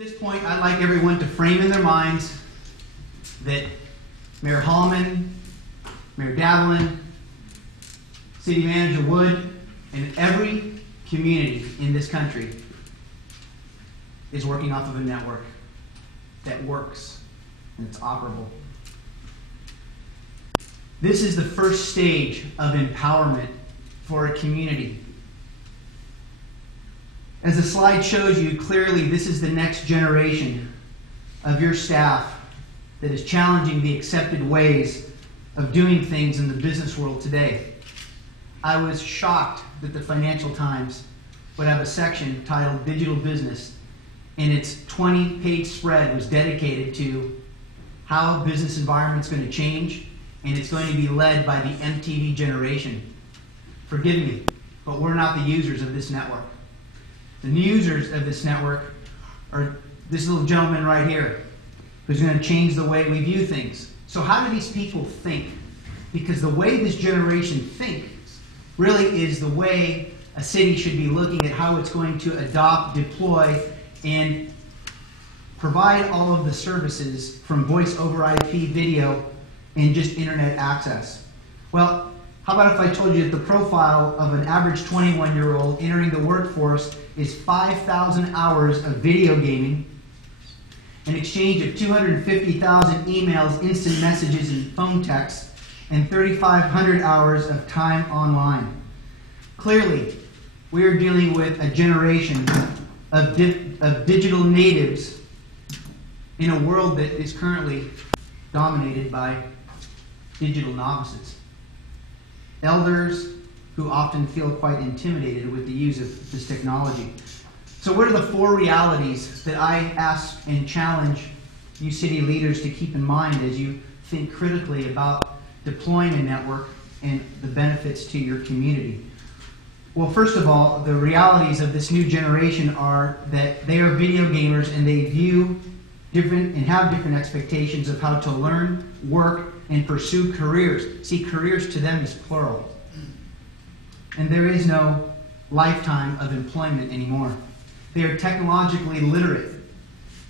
At this point, I'd like everyone to frame in their minds that Mayor Hallman, Mayor Davelin, City Manager Wood, and every community in this country is working off of a network that works and it's operable. This is the first stage of empowerment for a community. As the slide shows you, clearly this is the next generation of your staff that is challenging the accepted ways of doing things in the business world today. I was shocked that the Financial Times would have a section titled Digital Business, and its 20-page spread was dedicated to how business environment's going to change, and it's going to be led by the MTV generation. Forgive me, but we're not the users of this network. The users of this network are this little gentleman right here, who's going to change the way we view things. So how do these people think? Because the way this generation thinks really is the way a city should be looking at how it's going to adopt, deploy, and provide all of the services from voice over IP, video, and just internet access. Well, how about if I told you that the profile of an average 21-year-old entering the workforce is 5,000 hours of video gaming, an exchange of 250,000 emails, instant messages, and phone texts, and 3,500 hours of time online. Clearly, we are dealing with a generation of digital natives in a world that is currently dominated by digital novices. Elders who often feel quite intimidated with the use of this technology. So what are the four realities that I ask and challenge you city leaders to keep in mind as you think critically about deploying a network and the benefits to your community? Well, first of all, the realities of this new generation are that they are video gamers and they view different and have different expectations of how to learn, work, and pursue careers. See, careers to them is plural. And there is no lifetime of employment anymore. They are technologically literate.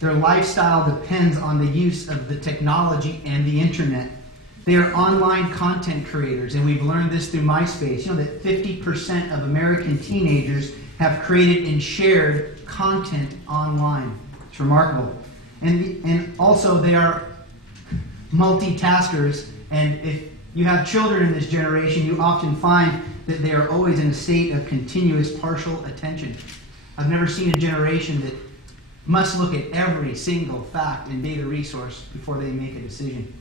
Their lifestyle depends on the use of the technology and the internet. They are online content creators, and we've learned this through MySpace. You know that 50% of American teenagers have created and shared content online. It's remarkable. And also they are multitaskers, and if you have children in this generation, you often find that they are always in a state of continuous partial attention. I've never seen a generation that must look at every single fact and data resource before they make a decision.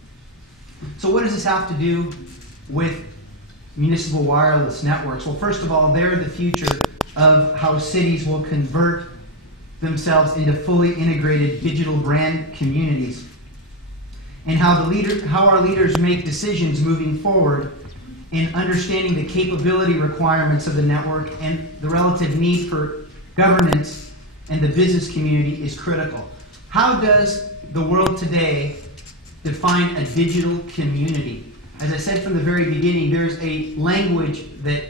So what does this have to do with municipal wireless networks? Well, first of all, they're the future of how cities will convert themselves into fully integrated digital brand communities, and how our leaders make decisions moving forward in understanding the capability requirements of the network and the relative need for governance and the business community is critical. How does the world today define a digital community? As I said from the very beginning, there's a language that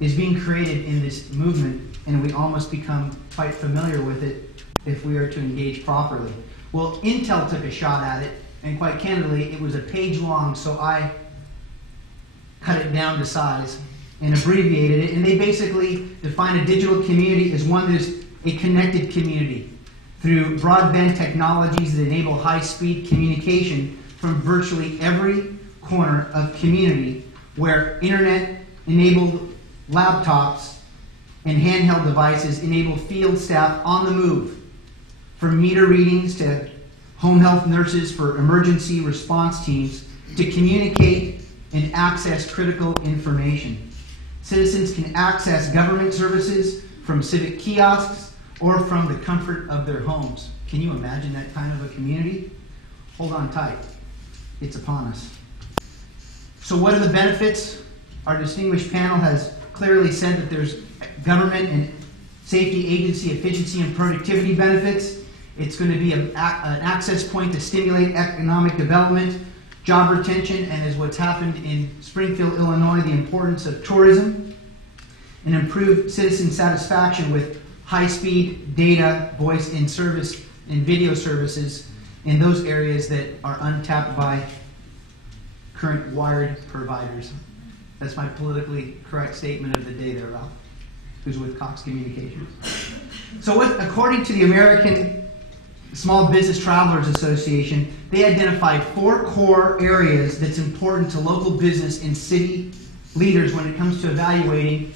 is being created in this movement, and we almost become quite familiar with it if we are to engage properly. Well, Intel took a shot at it, and quite candidly, it was a page long, so I cut it down to size and abbreviated it, and they basically define a digital community as one that is a connected community through broadband technologies that enable high-speed communication from virtually every corner of community, where internet-enabled laptops and handheld devices enable field staff on the move, from meter readings to home health nurses for emergency response teams, to communicate and access critical information. Citizens can access government services from civic kiosks or from the comfort of their homes. Can you imagine that kind of a community? Hold on tight. It's upon us. So what are the benefits? Our distinguished panel has clearly said that there's government and safety agency efficiency and productivity benefits. It's going to be an access point to stimulate economic development, job retention, and as what's happened in Springfield, Illinois, the importance of tourism, and improve citizen satisfaction with high-speed data, voice and service and video services in those areas that are untapped by current wired providers. That's my politically correct statement of the day there, Ralph, who's with Cox Communications. So according to the American Small Business Travelers Association, they identified 4 core areas that's important to local business and city leaders when it comes to evaluating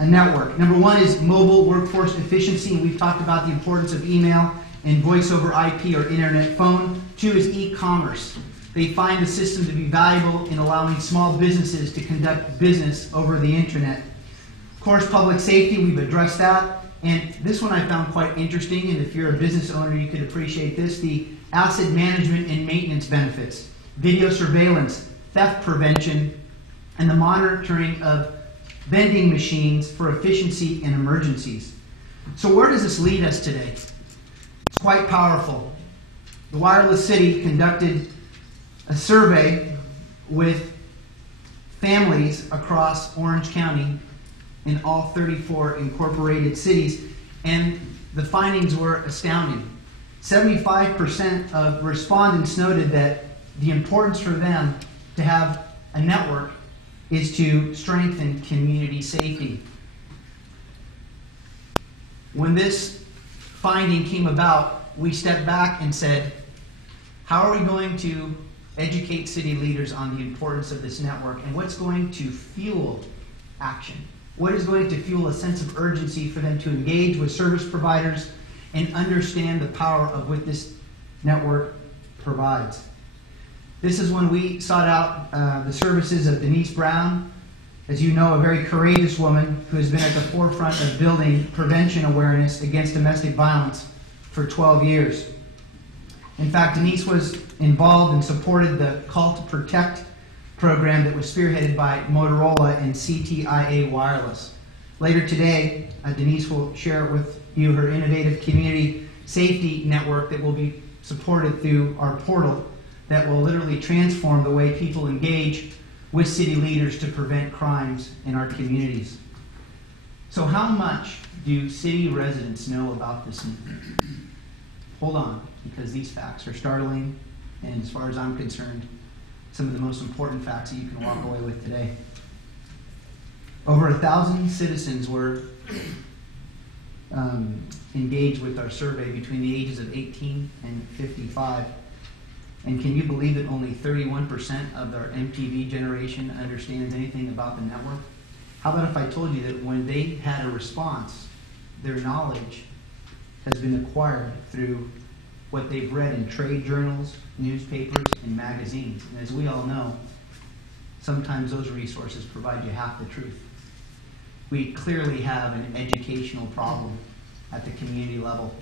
a network. Number 1 is mobile workforce efficiency, and we've talked about the importance of email and voice over IP or internet phone. 2 is e-commerce. They find the system to be valuable in allowing small businesses to conduct business over the internet. Of course, public safety, we've addressed that. And this one I found quite interesting, and if you're a business owner, you could appreciate this: the asset management and maintenance benefits, video surveillance, theft prevention, and the monitoring of vending machines for efficiency in emergencies. So where does this lead us today? It's quite powerful. The Wireless City conducted a survey with families across Orange County in all 34 incorporated cities, and the findings were astounding. 75% of respondents noted that the importance for them to have a network is to strengthen community safety. When this finding came about, we stepped back and said, how are we going to educate city leaders on the importance of this network, and what's going to fuel action? What is going to fuel a sense of urgency for them to engage with service providers and understand the power of what this network provides? This is when we sought out the services of Denise Brown, as you know, a very courageous woman who has been at the forefront of building prevention awareness against domestic violence for 12 years. In fact, Denise was involved and supported the Call to Protect program that was spearheaded by Motorola and CTIA Wireless. Later today, Denise will share with you her innovative community safety network that will be supported through our portal that will literally transform the way people engage with city leaders to prevent crimes in our communities. So how much do city residents know about this movement? Hold on, because these facts are startling, and as far as I'm concerned, some of the most important facts that you can walk away with today. Over 1,000 citizens were engaged with our survey between the ages of 18 and 55. And can you believe that only 31% of our MTV generation understands anything about the network? How about if I told you that when they had a response, their knowledge has been acquired through what they've read in trade journals, newspapers, and magazines. And as we all know, sometimes those resources provide you half the truth. We clearly have an educational problem at the community level,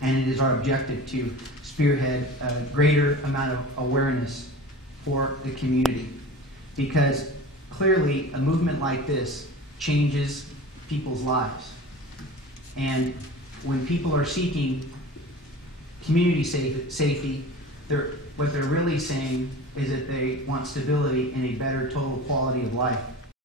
and it is our objective to spearhead a greater amount of awareness for the community, because clearly a movement like this changes people's lives. And when people are seeking community safety, what they're really saying is that they want stability and a better total quality of life.